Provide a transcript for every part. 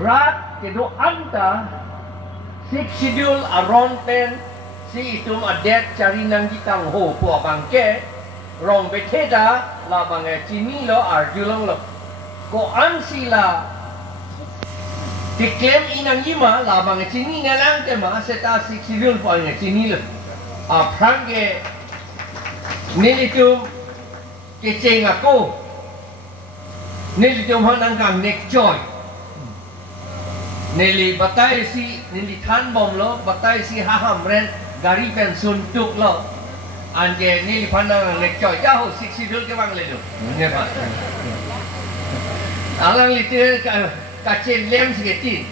Rat kedo anta six schedule around 10 si itum adet cari nang jitang ho pu bangke rong beteda la bangai cini lo arjulong lo ko ansila diklaim inang yima la bangai cini ngalang ke ma seta six schedule po ngai cini lo aprange nilitum keceng aku nilitum hanang kang nek joy Nili batai si nili than bom lo batai si haham ren gari pen suntuk lo anje nili panang lek coy jauh siksi dul ke bang ledo ne ba alang lite kacen lem siketi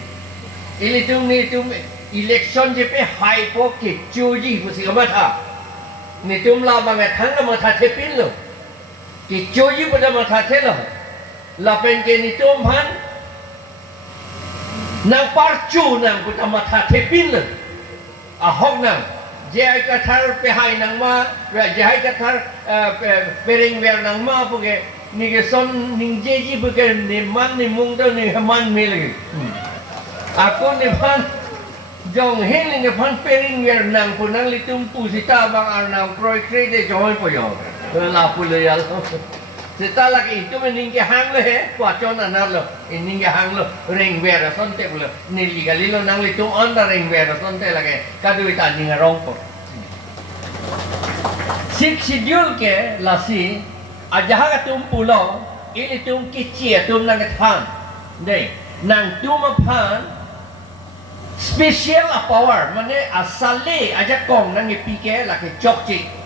ili tum ni tum election je pe high po ke chuji pusi kamatha ni tum la bang thang ma tha the pin lo ke chuji pada ma tha the lo la pen ke ni tum han nang parcu nang ku tamat hatepin le ahok nang jai kathar pe hai nang ma jai kathar pering wer nang ma puge ni ge son ning jeji puge ni man ni mung do ni man me lagi aku ni pan jong hen ni pan pering wer nang pu nang litum pu sita bang ar nang kroi kre de joy po yo la pu le yal Sita lagi itu meninggi hang le he, kuajon anar lo, meninggi hang lo, ring vera sonte lo, nili gali lo nang litung onda ring vera sonte lagi, kadu ita ninga rongpo. Sik schedule ke lasi, ajaha katum pulo, ini tum kecil tum nang kethan, deh, nang tum apan, special power, mana asale aja kong nang ipike lagi cokcik.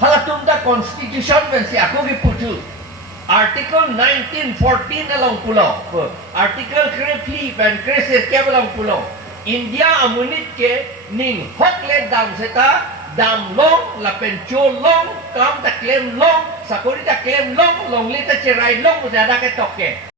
Halatum da constitution ben si aku ki putu article 1914 along pulau article krepli ben kreser ke along pulau India amunit ke ning hokle dam seta dam long la pen chol long kam ta claim long sakuri ta claim long long li ta cherai long ada ke toke